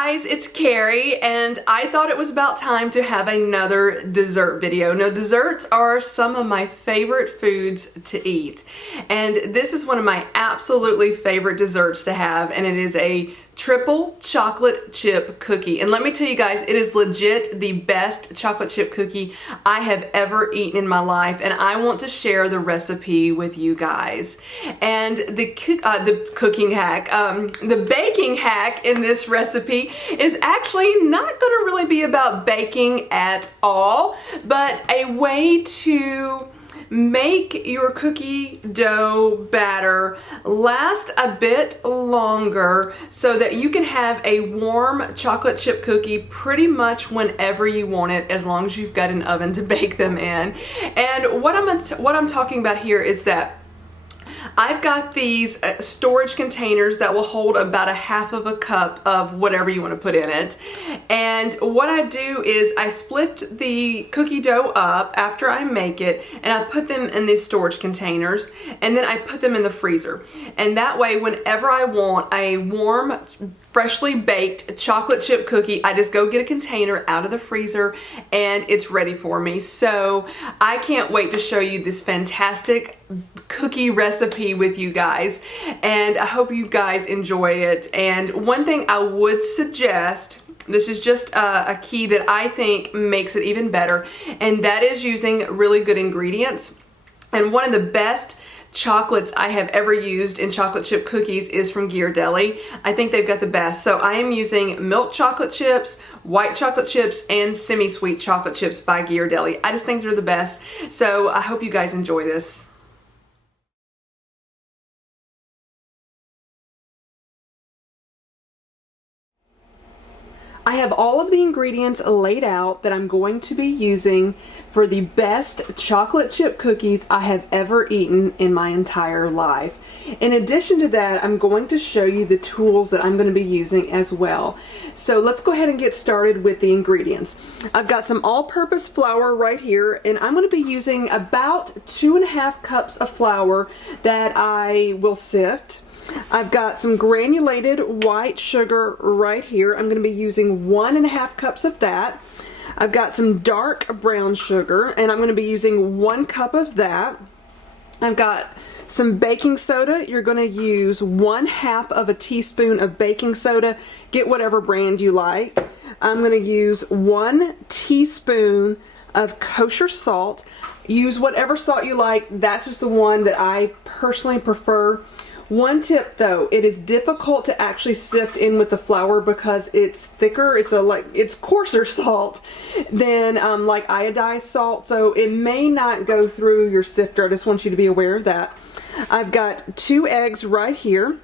guys, it's Carrie, and I thought it was about time to have another dessert video. Now, desserts are some of my favorite foods to eat, and this is one of my absolutely favorite desserts to have, and it is a triple chocolate chip cookie. And let me tell you guys, it is legit the best chocolate chip cookie I have ever eaten in my life, and I want to share the recipe with you guys. And the cooking hack, the baking hack in this recipe is actually not going to really be about baking at all, but a way to make your cookie dough batter last a bit longer so that you can have a warm chocolate chip cookie pretty much whenever you want it, as long as you've got an oven to bake them in. And what I'm talking about here is that I've got these storage containers that will hold about a half of a cup of whatever you want to put in it. And what I do is I split the cookie dough up after I make it, and I put them in these storage containers, and then I put them in the freezer. And that way, whenever I want a warm, freshly baked chocolate chip cookie, I just go get a container out of the freezer and it's ready for me. So I can't wait to show you this fantastic cookie recipe with you guys, and I hope you guys enjoy it. And one thing I would suggest, this is just a key that I think makes it even better, and that is using really good ingredients. And one of the best chocolates I have ever used in chocolate chip cookies is from Ghirardelli. I think they've got the best. So I am using milk chocolate chips, white chocolate chips, and semi-sweet chocolate chips by Ghirardelli. I just think they're the best. So I hope you guys enjoy this. I have all of the ingredients laid out that I'm going to be using for the best chocolate chip cookies I have ever eaten in my entire life. In addition to that, I'm going to show you the tools that I'm going to be using as well. So let's go ahead and get started with the ingredients. I've got some all-purpose flour right here, and I'm going to be using about 2.5 cups of flour that I will sift. I've got some granulated white sugar right here. I'm going to be using 1.5 cups of that. I've got some dark brown sugar, and I'm going to be using 1 cup of that. I've got some baking soda. You're going to use 1/2 of a teaspoon of baking soda. Get whatever brand you like. I'm going to use 1 teaspoon of kosher salt. Use whatever salt you like. That's just the one that I personally prefer. One tip though, it is difficult to actually sift in with the flour because it's thicker, it's coarser salt than like iodized salt, so it may not go through your sifter. I just want you to be aware of that. I've got 2 eggs right here.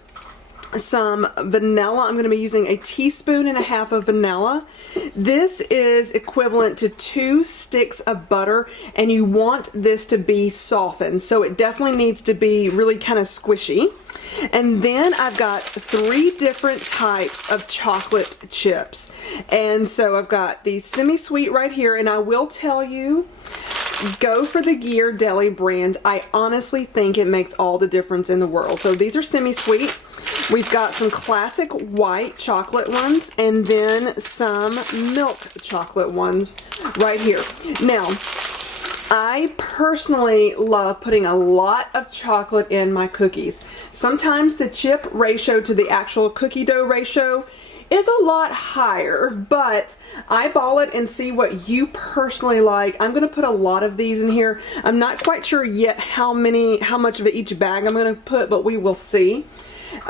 Some vanilla. I'm going to be using 1.5 teaspoons of vanilla. This is equivalent to 2 sticks of butter, and you want this to be softened, so it definitely needs to be really kind of squishy. And then I've got 3 different types of chocolate chips, and so I've got the semi-sweet right here, and I will tell you, go for the Ghirardelli brand. I honestly think it makes all the difference in the world. So these are semi-sweet. We've got some classic white chocolate ones, and then some milk chocolate ones right here. Now, I personally love putting a lot of chocolate in my cookies. Sometimes the chip ratio to the actual cookie dough ratio is a lot higher, but eyeball it and see what you personally like. I'm going to put a lot of these in here. I'm not quite sure yet how much of each bag I'm going to put, but we will see.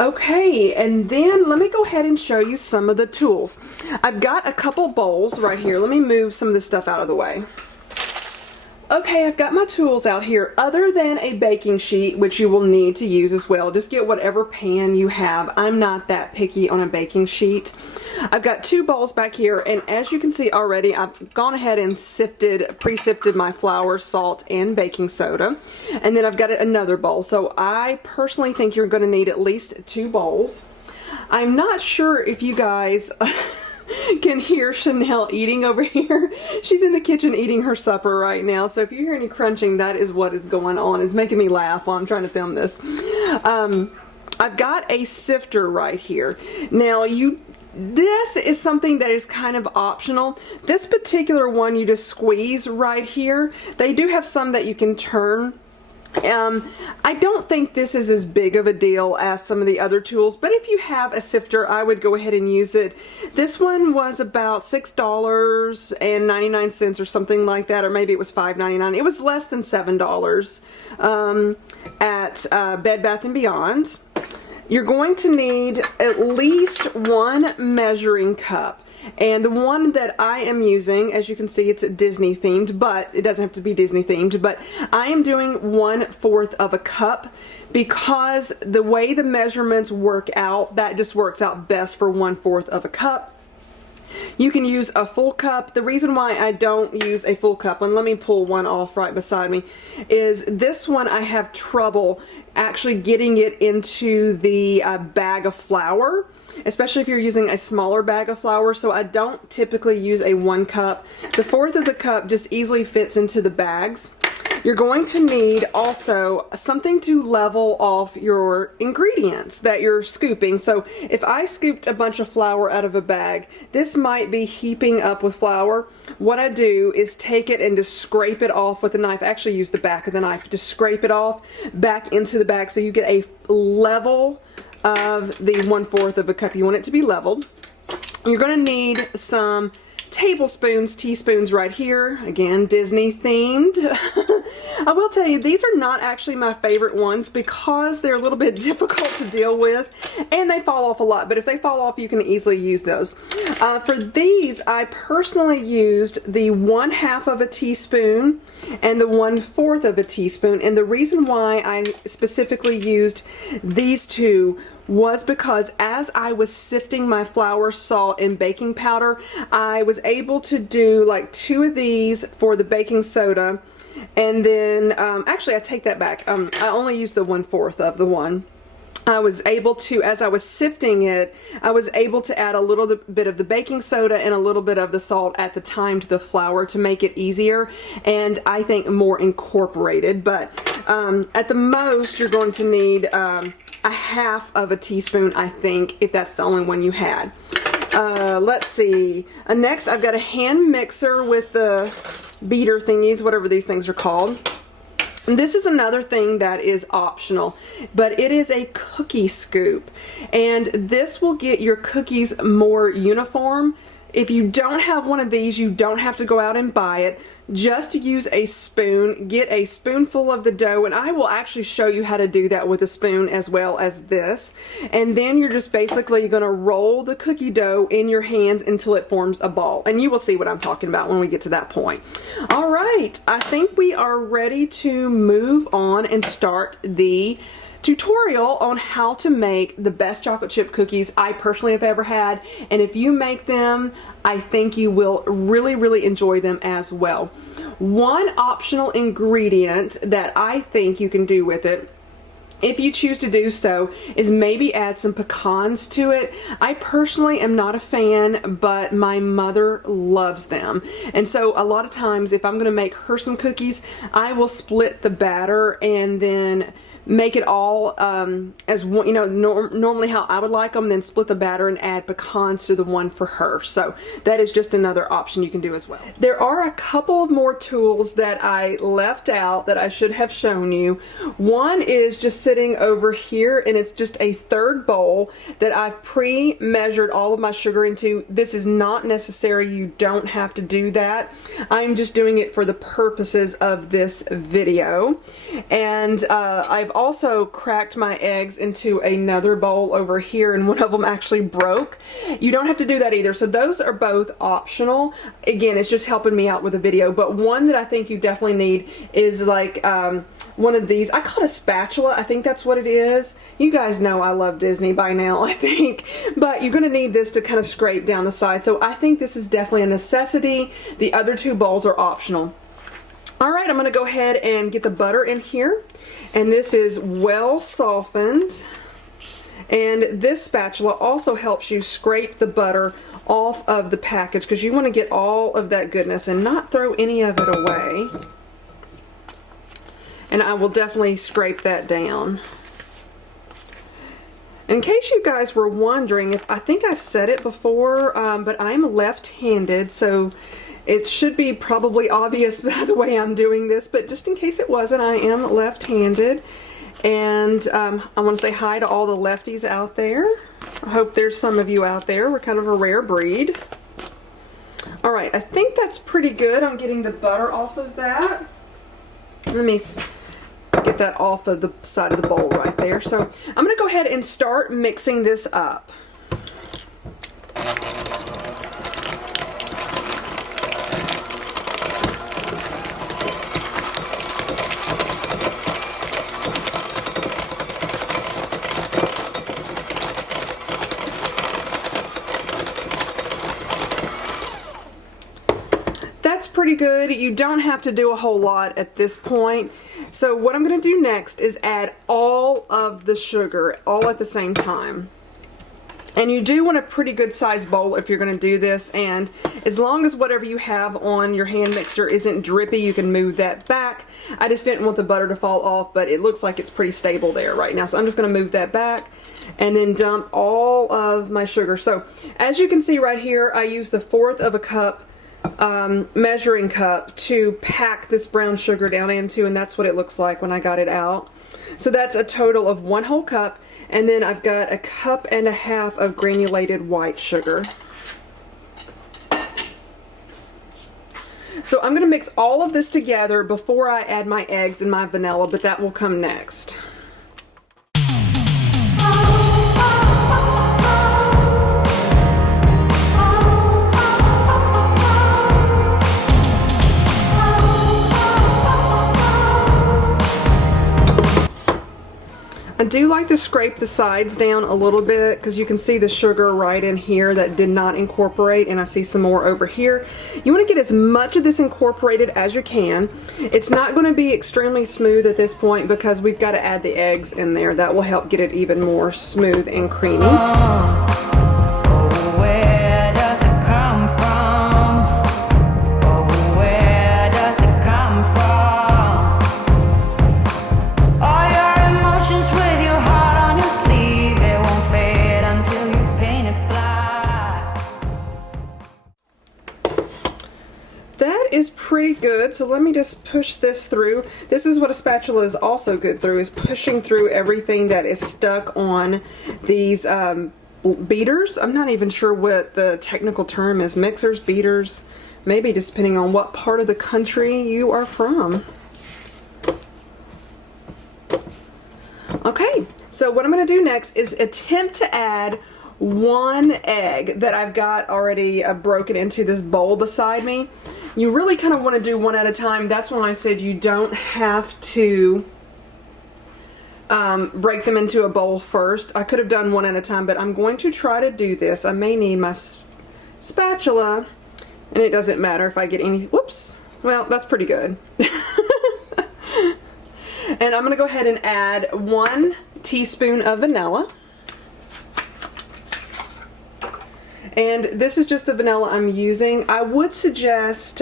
Okay, and then let me go ahead and show you some of the tools. I've got a couple bowls right here. Let me move some of this stuff out of the way. Okay, I've got my tools out here. Other than a baking sheet, which you will need to use as well, just get whatever pan you have. I'm not that picky on a baking sheet. I've got 2 bowls back here, and as you can see already, I've gone ahead and pre-sifted my flour, salt, and baking soda. And then I've got another bowl. So I personally think you're going to need at least 2 bowls. I'm not sure if you guys can hear Chanel eating over here. She's in the kitchen eating her supper right now, so if you hear any crunching, that is what is going on. It's making me laugh while I'm trying to film this. I've got a sifter right here. Now, you This is something that is kind of optional. This particular one you just squeeze right here. They do have some that you can turn. I don't think this is as big of a deal as some of the other tools, but if you have a sifter, I would go ahead and use it. This one was about $6.99 or something like that, or maybe it was $5.99. It was less than $7 at Bed Bath & Beyond. You're going to need at least one measuring cup. And the one that I am using, as you can see, it's Disney themed, but it doesn't have to be Disney themed, but I am doing 1/4 of a cup because the way the measurements work out, that just works out best for 1/4 of a cup. You can use a full cup. The reason why I don't use a full cup, and let me pull one off right beside me, is this one I have trouble actually getting it into the bag of flour, especially if you're using a smaller bag of flour, so I don't typically use a 1 cup. The 1/4 of the cup just easily fits into the bags. You're going to need also something to level off your ingredients that you're scooping. So if I scooped a bunch of flour out of a bag, this might be heaping up with flour. What I do is take it and just scrape it off with a knife. I actually use the back of the knife to scrape it off back into the bag so you get a level of the 1/4 of a cup. You want it to be leveled. You're going to need some tablespoons, teaspoons right here. Again, Disney themed. I will tell you, these are not actually my favorite ones because they're a little bit difficult to deal with and they fall off a lot, but if they fall off, you can easily use those. For these, I personally used the 1/2 of a teaspoon and the 1/4 of a teaspoon, and the reason why I specifically used these two was because as I was sifting my flour, salt, and baking powder, I was able to do like 2 of these for the baking soda, and then actually I take that back. I only used the 1/4 of the one. I was able to, as I was sifting it, I was able to add a little bit of the baking soda and a little bit of the salt at the time to the flour to make it easier and I think more incorporated. But at the most, you're going to need a 1/2 of a teaspoon, I think, if that's the only one you had. Let's see. Next, I've got a hand mixer with the beater thingies, whatever these things are called. And this is another thing that is optional, but it is a cookie scoop, and this will get your cookies more uniform. If you don't have one of these, you don't have to go out and buy it. Just use a spoon, get a spoonful of the dough, and I will actually show you how to do that with a spoon as well as this. And then you're just basically going to roll the cookie dough in your hands until it forms a ball. And you will see what I'm talking about when we get to that point. All right, I think we are ready to move on and start the tutorial on how to make the best chocolate chip cookies I personally have ever had, and if you make them, I think you will really enjoy them as well. One optional ingredient that I think you can do with it, if you choose to do so, is maybe add some pecans to it. I personally am not a fan, but my mother loves them. And so a lot of times if I'm going to make her some cookies, I will split the batter and then make it all as one, you know, normally how I would like them, then split the batter and add pecans to the one for her. So that is just another option you can do as well. There are a couple more tools that I left out that I should have shown you. One is just sitting over here, and it's just a 3rd bowl that I've pre-measured all of my sugar into. This is not necessary. You don't have to do that. I'm just doing it for the purposes of this video. And I've also cracked my eggs into another bowl over here, and one of them actually broke. You don't have to do that either. So those are both optional. Again, it's just helping me out with the video. But one that I think you definitely need is like one of these. I call it a spatula. I think that's what it is. You guys know I love Disney by now, I think. But you're going to need this to kind of scrape down the side. So I think this is definitely a necessity. The other 2 bowls are optional. Alright, I'm going to go ahead and get the butter in here, and this is well softened, and this spatula also helps you scrape the butter off of the package because you want to get all of that goodness and not throw any of it away. And I will definitely scrape that down. In case you guys were wondering, I think I've said it before, but I'm left-handed, so it should be probably obvious by the way I'm doing this, but just in case it wasn't, I am left-handed. And I want to say hi to all the lefties out there. I hope there's some of you out there. We're kind of a rare breed. Alright, I think that's pretty good on getting the butter off of that. Let me get that off of the side of the bowl right there. So I'm going to go ahead and start mixing this up. That's pretty good. You don't have to do a whole lot at this point. So what I'm going to do next is add all of the sugar all at the same time. And you do want a pretty good sized bowl if you're going to do this, and as long as whatever you have on your hand mixer isn't drippy, you can move that back. I just didn't want the butter to fall off, but it looks like it's pretty stable there right now. So I'm just going to move that back and then dump all of my sugar. So as you can see right here, I used the 1/4 of a cup measuring cup to pack this brown sugar down into, and that's what it looks like when I got it out. So that's a total of 1 whole cup, and then I've got a 1.5 cups of granulated white sugar. So I'm going to mix all of this together before I add my eggs and my vanilla, but that will come next. I do like to scrape the sides down a little bit because you can see the sugar right in here that did not incorporate, and I see some more over here. You want to get as much of this incorporated as you can. It's not going to be extremely smooth at this point because we've got to add the eggs in there. That will help get it even more smooth and creamy. Is pretty good, so let me just push this through. This is what a spatula is also good through, is pushing through everything that is stuck on these beaters. I'm not even sure what the technical term is. Mixers, beaters, maybe just depending on what part of the country you are from. Okay, so what I'm going to do next is attempt to add 1 egg that I've got already broken into this bowl beside me. You really kind of want to do one at a time. That's when I said you don't have to break them into a bowl first. I could have done one at a time, but I'm going to try to do this. I may need my spatula, and it doesn't matter if I get any. Whoops. Well, that's pretty good. And I'm going to go ahead and add 1 teaspoon of vanilla. And this is just the vanilla I'm using. I would suggest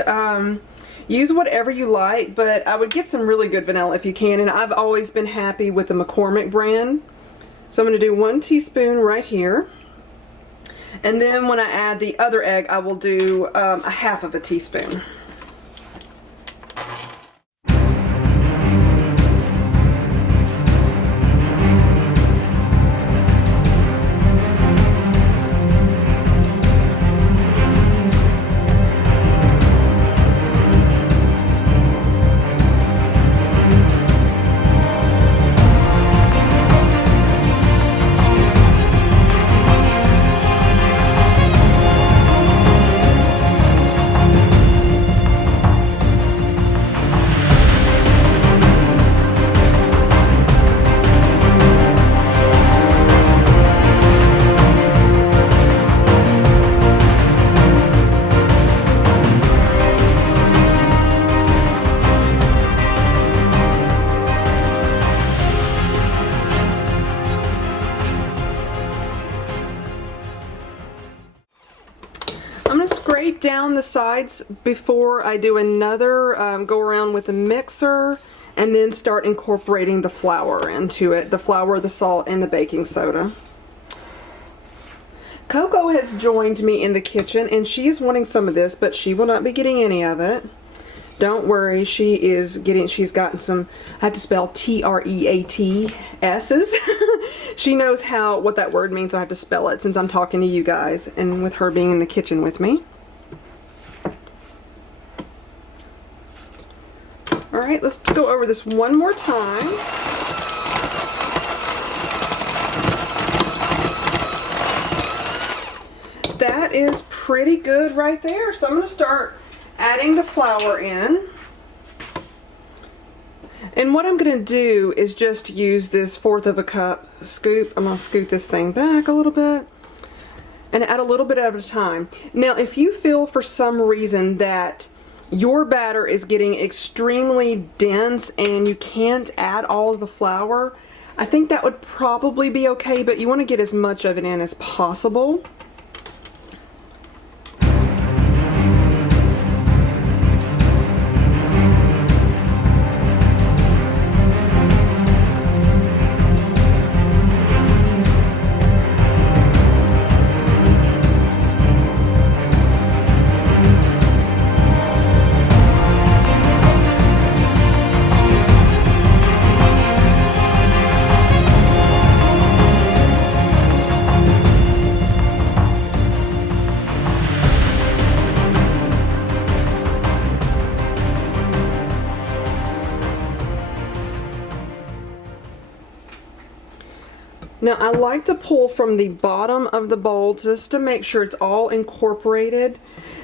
use whatever you like, but I would get some really good vanilla if you can, and I've always been happy with the McCormick brand. So I'm going to do 1 teaspoon right here. And then when I add the other egg, I will do 1/2 teaspoon. Scrape down the sides before I do another go around with the mixer, and then start incorporating the flour into it, the flour, the salt, and the baking soda. Coco has joined me in the kitchen and she is wanting some of this, but she will not be getting any of it. Don't worry, she's gotten some, I have to spell T-R-E-A-T-S's. She knows what that word means, so I have to spell it since I'm talking to you guys and with her being in the kitchen with me. Alright, let's go over this one more time. That is pretty good right there. So I'm going to start adding the flour in. And what I'm going to do is just use this 1/4 of a cup scoop. I'm going to scoot this thing back a little bit and add a little bit at a time. Now, if you feel for some reason that your batter is getting extremely dense and you can't add all of the flour, I think that would probably be okay, but you want to get as much of it in as possible. Now I like to pull from the bottom of the bowl just to make sure it's all incorporated.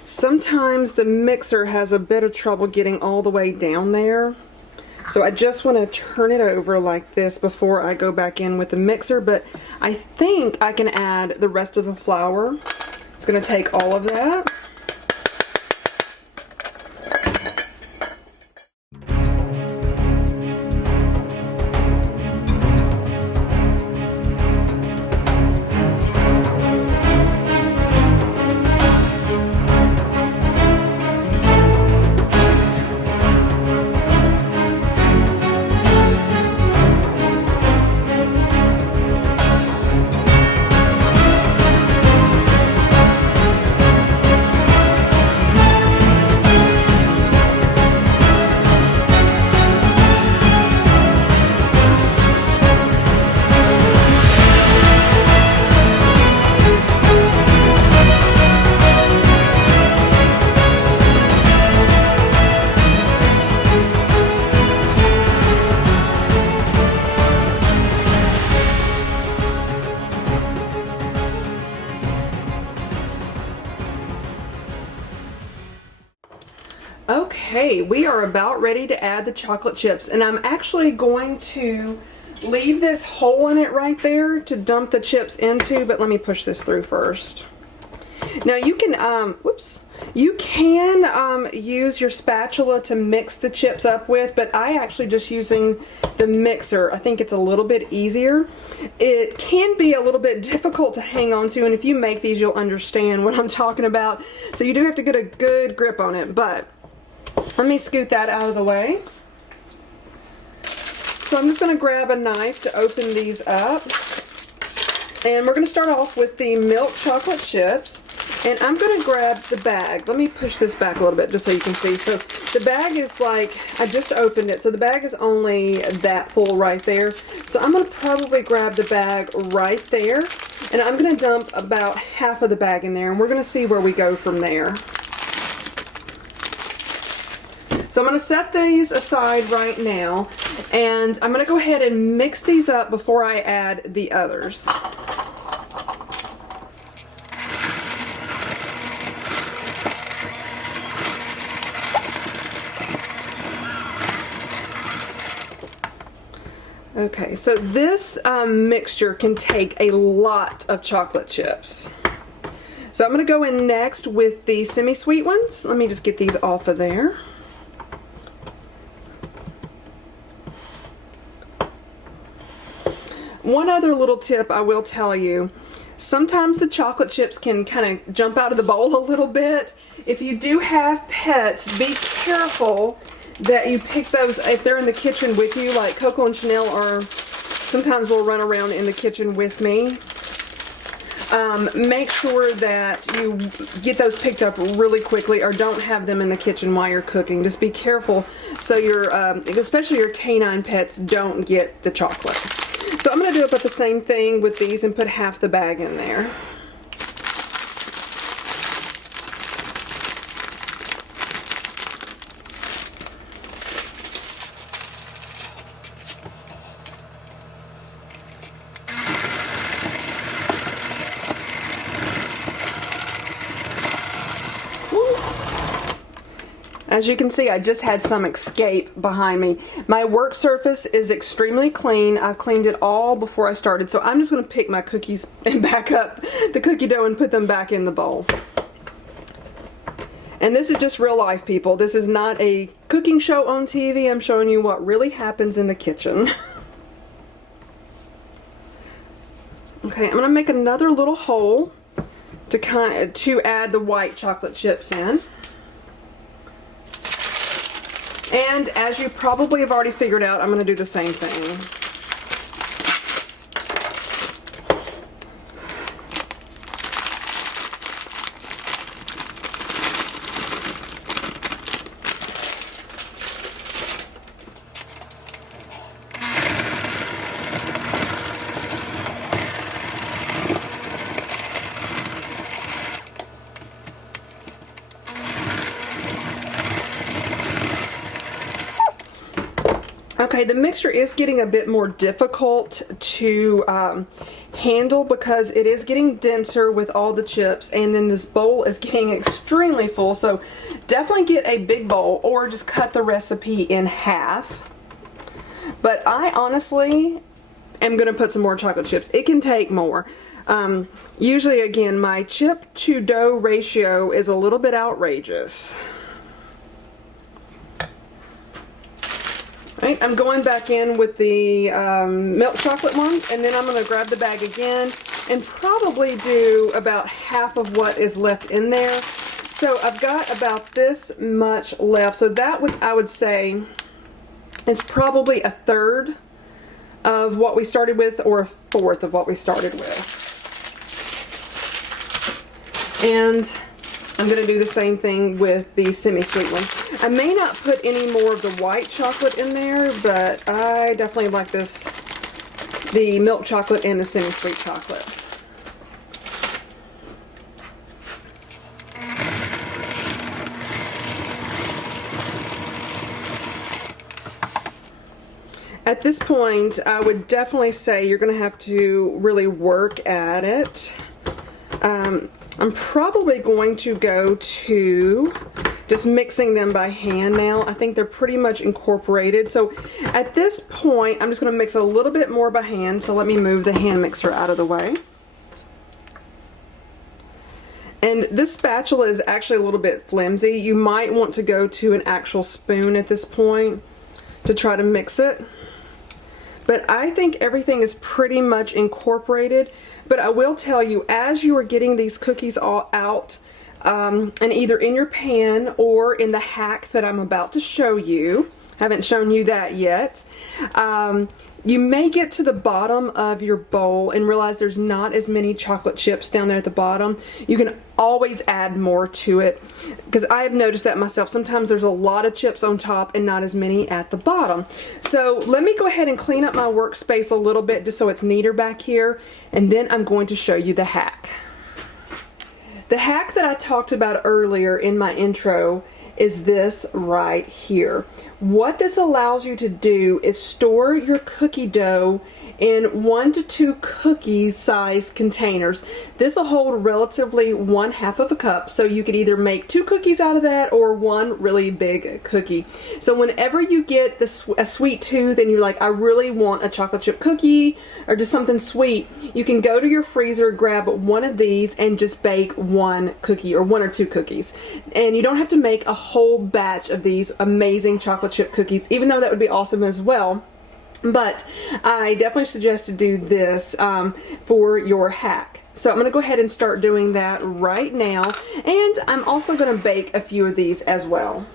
Sometimes the mixer has a bit of trouble getting all the way down there. So I just want to turn it over like this before I go back in with the mixer, but I think I can add the rest of the flour. It's going to take all of that. Okay, we are about ready to add the chocolate chips, and I'm actually going to leave this hole in it right there to dump the chips into, but let me push this through first. Now you can, use your spatula to mix the chips up with, but I actually just using the mixer. I think it's a little bit easier. It can be a little bit difficult to hang on to, and if you make these, you'll understand what I'm talking about. So you do have to get a good grip on it, but let me scoot that out of the way. So I'm just going to grab a knife to open these up. And we're going to start off with the milk chocolate chips. And I'm going to grab the bag. Let me push this back a little bit just so you can see. So the bag is like, I just opened it. So the bag is only that full right there. So I'm going to probably grab the bag right there. And I'm going to dump about half of the bag in there. And we're going to see where we go from there. So I'm going to set these aside right now, and I'm going to go ahead and mix these up before I add the others. Okay, so this mixture can take a lot of chocolate chips. So I'm going to go in next with the semi-sweet ones. Let me just get these off of there. One other little tip I will tell you, sometimes the chocolate chips can kind of jump out of the bowl a little bit. If you do have pets, be careful that you pick those if they're in the kitchen with you, like Coco and Chanel sometimes will run around in the kitchen with me. make sure that you get those picked up really quickly, or don't have them in the kitchen while you're cooking. Just be careful so your, especially your canine pets, don't get the chocolate. So I'm going to do about the same thing with these and put half the bag in there. As you can see, I just had some escape behind me. My work surface is extremely clean. I've cleaned it all before I started, so I'm just going to pick my cookies and back up the cookie dough and put them back in the bowl. And this is just real life, people. This is not a cooking show on TV. I'm showing you what really happens in the kitchen. Okay, I'm going to make another little hole to add the white chocolate chips in. And as you probably have already figured out, I'm going to do the same thing. Okay, the mixture is getting a bit more difficult to handle because it is getting denser with all the chips, and then this bowl is getting extremely full, so definitely get a big bowl or just cut the recipe in half. But I honestly am going to put some more chocolate chips. It can take more. Usually, again, my chip to dough ratio is a little bit outrageous. Right, I'm going back in with the milk chocolate ones, and then I'm going to grab the bag again and probably do about half of what is left in there. So I've got about this much left. So that I would say is probably a third of what we started with, or a fourth of what we started with. And I'm going to do the same thing with the semi-sweet one. I may not put any more of the white chocolate in there, but I definitely like the milk chocolate and the semi-sweet chocolate. At this point, I would definitely say you're going to have to really work at it. I'm probably going to go to just mixing them by hand now. I think they're pretty much incorporated. So at this point, I'm just going to mix a little bit more by hand. So let me move the hand mixer out of the way. And this spatula is actually a little bit flimsy. You might want to go to an actual spoon at this point to try to mix it. But I think everything is pretty much incorporated. But I will tell you, as you are getting these cookies all out, and either in your pan or in the hack that I'm about to show you, haven't shown you that yet, you may get to the bottom of your bowl and realize there's not as many chocolate chips down there at the bottom. You can always add more to it, because I have noticed that myself. Sometimes there's a lot of chips on top and not as many at the bottom. So let me go ahead and clean up my workspace a little bit just so it's neater back here, and then I'm going to show you the hack. The hack that I talked about earlier in my intro is this right here. What this allows you to do is store your cookie dough in 1 to 2 cookie size containers. This will hold relatively 1/2 of a cup, so you could either make 2 cookies out of that or 1 really big cookie. So whenever you get a sweet tooth and you're like, I really want a chocolate chip cookie or just something sweet, you can go to your freezer, grab one of these, and just bake 1 cookie or 1 or 2 cookies. And you don't have to make a whole batch of these amazing chocolate chip cookies, even though that would be awesome as well. But I definitely suggest to do this for your hack. So I'm going to go ahead and start doing that right now. And I'm also going to bake a few of these as well.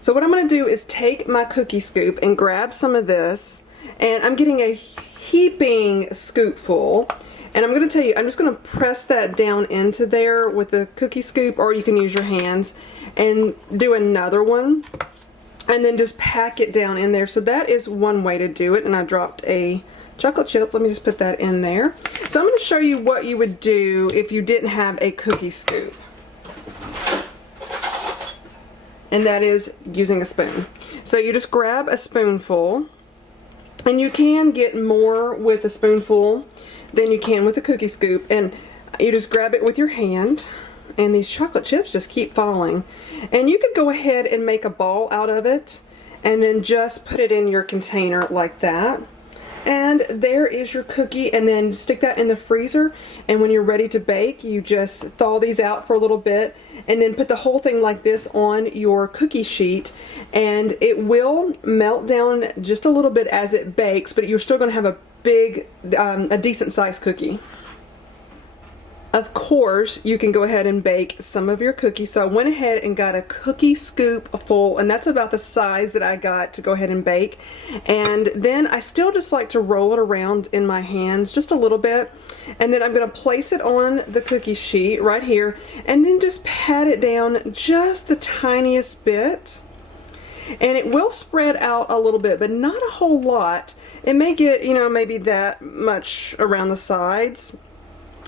So what I'm going to do is take my cookie scoop and grab some of this. And I'm getting a heaping scoop full. And I'm going to tell you, I'm just going to press that down into there with the cookie scoop, or you can use your hands, and do another one. And then just pack it down in there. So that is one way to do it. And I dropped a chocolate chip. Let me just put that in there. So I'm going to show you what you would do if you didn't have a cookie scoop. And that is using a spoon. So you just grab a spoonful, and you can get more with a spoonful than you can with a cookie scoop. And you just grab it with your hand, and these chocolate chips just keep falling. And you could go ahead and make a ball out of it, and then just put it in your container like that. And there is your cookie, and then stick that in the freezer, and when you're ready to bake, you just thaw these out for a little bit, and then put the whole thing like this on your cookie sheet, and it will melt down just a little bit as it bakes, but you're still going to have a big, a decent sized cookie. Of course, you can go ahead and bake some of your cookies. So I went ahead and got a cookie scoop full, and that's about the size that I got to go ahead and bake. And then I still just like to roll it around in my hands just a little bit. And then I'm going to place it on the cookie sheet right here, and then just pat it down just the tiniest bit. And it will spread out a little bit, but not a whole lot. It may get, you know, maybe that much around the sides,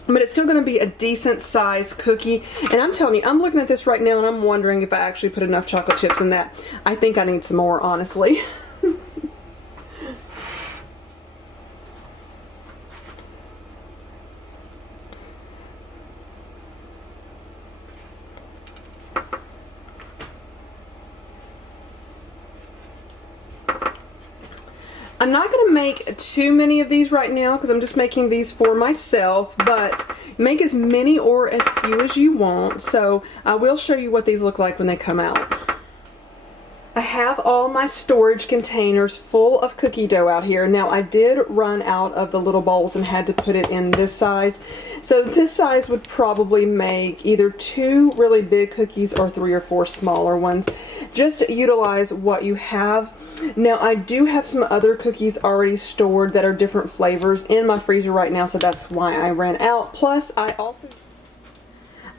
but it's still going to be a decent sized cookie. And I'm telling you, I'm looking at this right now and I'm wondering if I actually put enough chocolate chips in that. I think I need some more, honestly. I'm not going to make too many of these right now because I'm just making these for myself, but make as many or as few as you want. So I will show you what these look like when they come out. I have all my storage containers full of cookie dough out here. Now I did run out of the little bowls and had to put it in this size. So this size would probably make either 2 really big cookies or 3 or 4 smaller ones. Just utilize what you have. Now I do have some other cookies already stored that are different flavors in my freezer right now, so that's why I ran out. Plus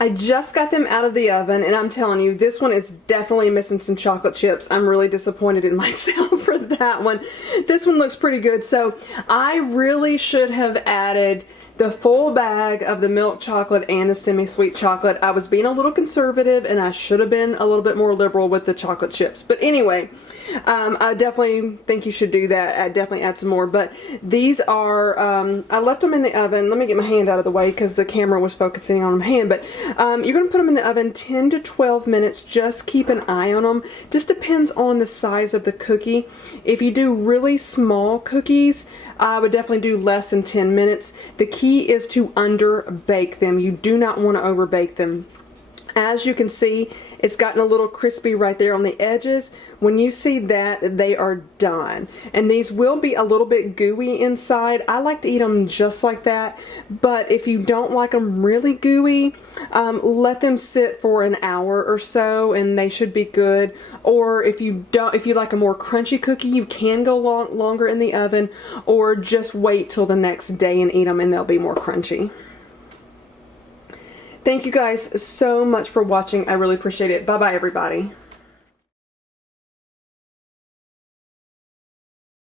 I just got them out of the oven, and I'm telling you, this one is definitely missing some chocolate chips. I'm really disappointed in myself for that one. This one looks pretty good, so I really should have added the full bag of the milk chocolate and the semi-sweet chocolate. I was being a little conservative, and I should have been a little bit more liberal with the chocolate chips. But anyway, I definitely think you should do that. I'd definitely add some more. But these are, I left them in the oven. Let me get my hand out of the way because the camera was focusing on my hand. But you're going to put them in the oven 10 to 12 minutes. Just keep an eye on them. Just depends on the size of the cookie. If you do really small cookies, I would definitely do less than 10 minutes. The key is to under bake them. You do not want to over bake them. As you can see, it's gotten a little crispy right there on the edges. When you see that, they are done. And these will be a little bit gooey inside. I like to eat them just like that. But if you don't like them really gooey, let them sit for an hour or so and they should be good. Or if you like a more crunchy cookie, you can go longer in the oven, or just wait till the next day and eat them and they'll be more crunchy. Thank you guys so much for watching. I really appreciate it. Bye-bye, everybody.